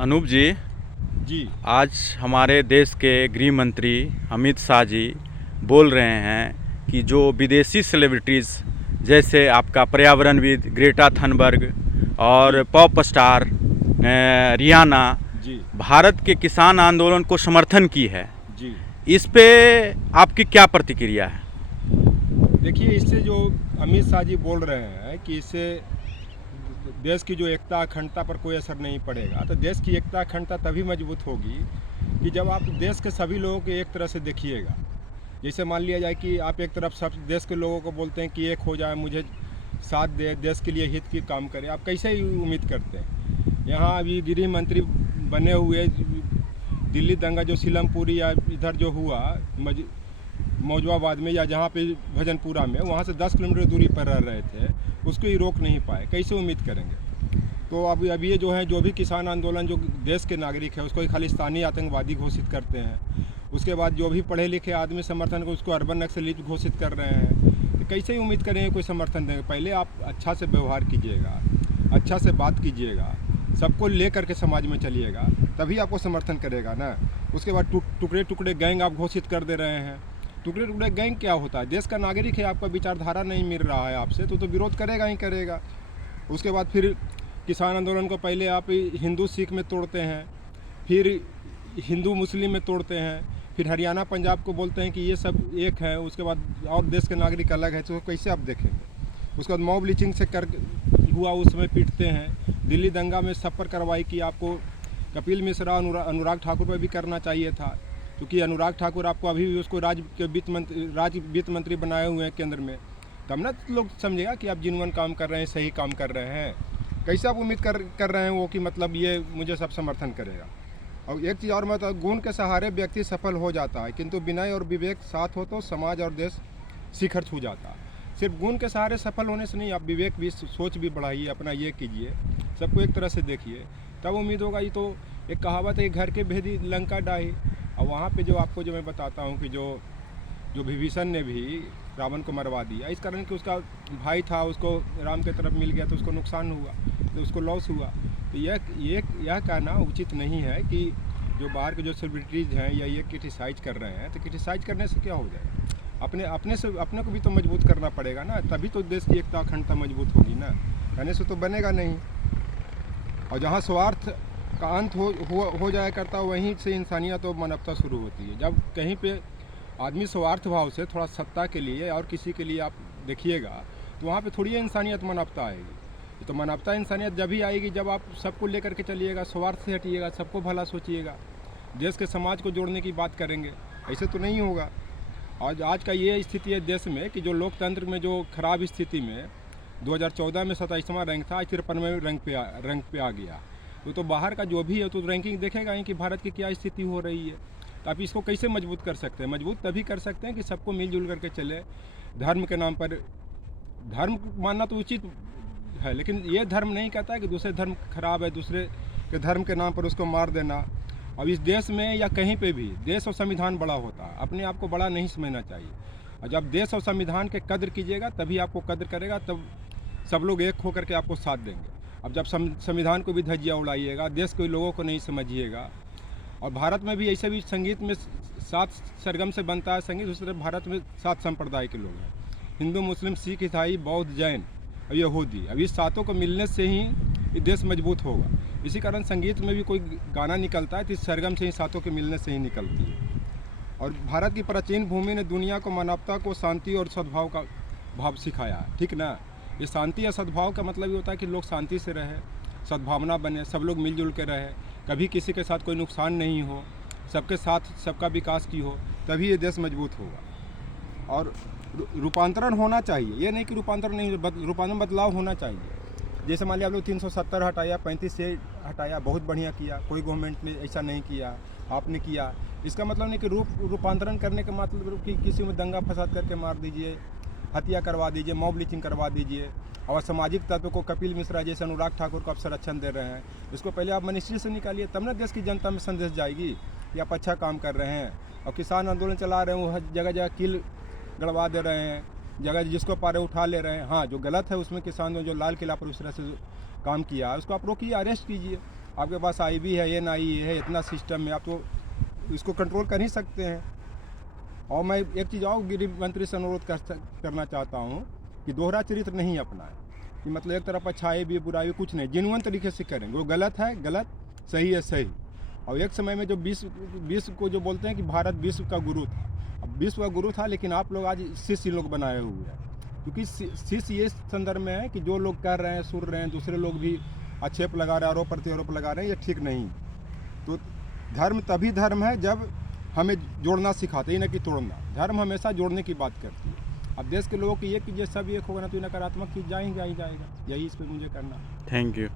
अनूप जी, जी आज हमारे देश के गृह मंत्री अमित शाह जी बोल रहे हैं कि जो विदेशी सेलिब्रिटीज़ जैसे आपका पर्यावरणविद ग्रेटा थनबर्ग और जी पॉप स्टार रियाना जी भारत के किसान आंदोलन को समर्थन की है। जी। इस पे आपकी क्या प्रतिक्रिया है? देखिए, इससे जो अमित शाह जी बोल रहे हैं कि इससे देश की जो एकता अखंडता पर कोई असर नहीं पड़ेगा, तो देश की एकता अखंडता तभी मजबूत होगी कि जब आप देश के सभी लोगों को एक तरह से देखिएगा। जैसे मान लिया जाए कि आप एक तरफ सब देश के लोगों को बोलते हैं कि एक हो जाए, मुझे साथ दे, देश के लिए हित की काम करे, आप कैसे ही उम्मीद करते हैं? यहाँ अभी गृह मंत्री बने हुए दिल्ली दंगा जो सीलमपुरी या इधर जो हुआ मौजूदाबाद में या जहाँ पे भजनपुरा में, वहाँ से 10 किलोमीटर दूरी पर रह रहे थे, उसको ही रोक नहीं पाए, कैसे उम्मीद करेंगे? तो अब ये जो है, जो भी किसान आंदोलन जो देश के नागरिक है उसको ही खालिस्तानी आतंकवादी घोषित करते हैं। उसके बाद जो भी पढ़े लिखे आदमी समर्थन को उसको अर्बन नक्सलिस्ट घोषित कर रहे हैं। तो कैसे ही उम्मीद करेंगे कोई समर्थन देंगे? पहले आप अच्छा से व्यवहार कीजिएगा, अच्छा से बात कीजिएगा, सबको ले करके समाज में चलिएगा, तभी आपको समर्थन करेगा ना। उसके बाद टुकड़े टुकड़े गैंग आप घोषित कर दे रहे हैं। टुकड़े टुकड़े गैंग क्या होता है? देश का नागरिक है, आपका विचारधारा नहीं मिल रहा है आपसे, तो विरोध करेगा ही करेगा। उसके बाद फिर किसान आंदोलन को पहले आप हिंदू सिख में तोड़ते हैं, फिर हिंदू मुस्लिम में तोड़ते हैं, फिर हरियाणा पंजाब को बोलते हैं कि ये सब एक है, उसके बाद और देश के नागरिक अलग है, तो कैसे आप देखेंगे? उसके बाद मॉब लिंचिंग से कर हुआ उसमें पीटते हैं। दिल्ली दंगा में सब पर कार्रवाई की। आपको कपिल मिश्रा अनुराग ठाकुर पर भी करना चाहिए था, क्योंकि अनुराग ठाकुर आपको अभी भी उसको राज्य वित्त मंत्री बनाए हुए हैं केंद्र में। तब ना लोग समझेगा कि आप जिनवन काम कर रहे हैं, सही काम कर रहे हैं। कैसे आप उम्मीद कर रहे हैं वो कि मतलब ये मुझे सब समर्थन करेगा? और एक चीज़ और मतलब, गुण के सहारे व्यक्ति सफल हो जाता है, किंतु विनय और विवेक साथ हो तो समाज और देश शिखर छू जाता है। सिर्फ गुण के सहारे सफल होने से नहीं, आप विवेक भी, सोच भी बढ़ाइए, अपना ये कीजिए, सबको एक तरह से देखिए, तब उम्मीद होगा। ये तो एक कहावत है, घर के भेदी लंका डाही। और वहाँ पे जो आपको जो मैं बताता हूँ कि जो विभीषण ने भी रावण को मरवा दिया, इस कारण कि उसका भाई था, उसको राम की तरफ मिल गया तो उसको नुकसान हुआ, तो उसको लॉस हुआ। तो यह कहना उचित नहीं है कि जो बाहर के जो सेलिब्रिटीज़ हैं या ये क्रिटिसाइज कर रहे हैं, तो क्रिटिसाइज करने से क्या हो जाएगा? अपने को भी तो मजबूत करना पड़ेगा ना, तभी तो देश की एकता अखंडता मजबूत होगी ना। कहने से तो बनेगा नहीं। और जहाँ स्वार्थ का अंत हो जाया करता, वहीं से इंसानियत और मानवता शुरू होती है। जब कहीं पे आदमी स्वार्थ भाव से थोड़ा सत्ता के लिए और किसी के लिए आप देखिएगा, तो वहाँ पे थोड़ी इंसानियत मानवता आएगी। तो मानवता इंसानियत जब ही आएगी जब आप सबको लेकर के चलिएगा, स्वार्थ से हटिएगा, सबको भला सोचिएगा, देश के समाज को जोड़ने की बात करेंगे। ऐसे तो नहीं होगा। आज का ये स्थिति है देश में कि जो लोकतंत्र में जो खराब स्थिति में 2014 में 27वां रैंक था, आज 53वें रैंक पे आ गया। तो बाहर का जो भी है तो रैंकिंग देखेगा ही कि भारत की क्या स्थिति हो रही है। तो आप इसको कैसे मजबूत कर सकते हैं? मजबूत तभी कर सकते हैं कि सबको मिलजुल करके चले। धर्म के नाम पर धर्म मानना तो उचित है, लेकिन ये धर्म नहीं कहता है कि दूसरे धर्म खराब है, दूसरे के धर्म के नाम पर उसको मार देना। अब इस देश में या कहीं पे भी देश और संविधान बड़ा होता है, अपने आप को बड़ा नहीं समझना चाहिए। और जब देश और संविधान के कद्र कीजिएगा तभी आपको कद्र करेगा, तब सब लोग एक होकर के आपको साथ देंगे। अब जब संविधान को भी धज्जिया उड़ाइएगा, देश के लोगों को नहीं समझिएगा। और भारत में भी ऐसे भी संगीत में 7 सरगम से बनता है संगीत, दूसरी तरफ भारत में 7 संप्रदाय के लोग हैं, हिंदू मुस्लिम सिख ईसाई बौद्ध जैन और यहूदी। अब इस सातों को मिलने से ही ये देश मजबूत होगा। इसी कारण संगीत में भी कोई गाना निकलता है तो इस सरगम से ही सातों के मिलने से ही निकलती है। और भारत की प्राचीन भूमि ने दुनिया को मानवता को शांति और सद्भाव का भाव सिखाया है, ठीक ना। ये शांति या सद्भाव का मतलब ये होता है कि लोग शांति से रहे, सद्भावना बने, सब लोग मिलजुल के रहे, कभी किसी के साथ कोई नुकसान नहीं हो, सबके साथ सबका विकास की हो, तभी ये देश मजबूत होगा। और रूपांतरण होना चाहिए, ये नहीं कि रूपांतरण नहीं, रूपांतरण बदलाव होना चाहिए। जैसे मान लिया आप लोग 370 हटाया, 35 से हटाया, बहुत बढ़िया किया, कोई गवर्नमेंट ने ऐसा नहीं किया, आपने किया। इसका मतलब नहीं कि रूपांतरण करने का मतलब कि किसी में दंगा फसाद करके मार दीजिए, हत्या करवा दीजिए, मॉब लिंचिंग करवा दीजिए। और सामाजिक तत्व को कपिल मिश्रा जैसे अनुराग ठाकुर को आप संरक्षण दे रहे हैं, इसको पहले आप मिनिस्ट्री से निकालिए, तब ना देश की जनता में संदेश जाएगी कि आप अच्छा काम कर रहे हैं। और किसान आंदोलन चला रहे हैं, वो जगह जगह किल गड़वा दे रहे हैं, जगह जिसको पा रहे उठा ले रहे हैं। हाँ, जो गलत है उसमें किसान जो लाल किला पर उस तरह से काम किया है उसको आप रोकिए, अरेस्ट कीजिए। आपके पास IB है, NI है, इतना सिस्टम है, आप तो इसको कंट्रोल कर ही सकते हैं। और मैं एक चीज़ और गृह मंत्री से अनुरोध करना चाहता हूँ कि दोहरा चरित्र नहीं अपनाएं, कि मतलब एक तरफ अच्छाई भी बुराई भी कुछ नहीं, जेन्युइन तरीके से करें। वो गलत है गलत, सही है सही। और एक समय में जो विश्व को जो बोलते हैं कि भारत विश्व का गुरु था, अब विश्व का गुरु था, लेकिन आप लोग आज शिष्य लोग बनाए हुए हैं। क्योंकि शिष्य ये संदर्भ में है कि जो लोग कर रहे हैं, सुन रहे हैं, दूसरे लोग भी आक्षेप लगा रहे हैं, आरोप प्रत्यारोप लगा रहे हैं, ये ठीक नहीं। तो धर्म तभी धर्म है जब हमें जोड़ना सिखाते ही, ना कि तोड़ना। धर्म हमेशा जोड़ने की बात करती है। अब देश के लोगों की ये कीजिए, सब एक होगा ना, तो नकारात्मक चीज़ जाएंगे ही जाएगा। यही इस पर मुझे करना। Thank you.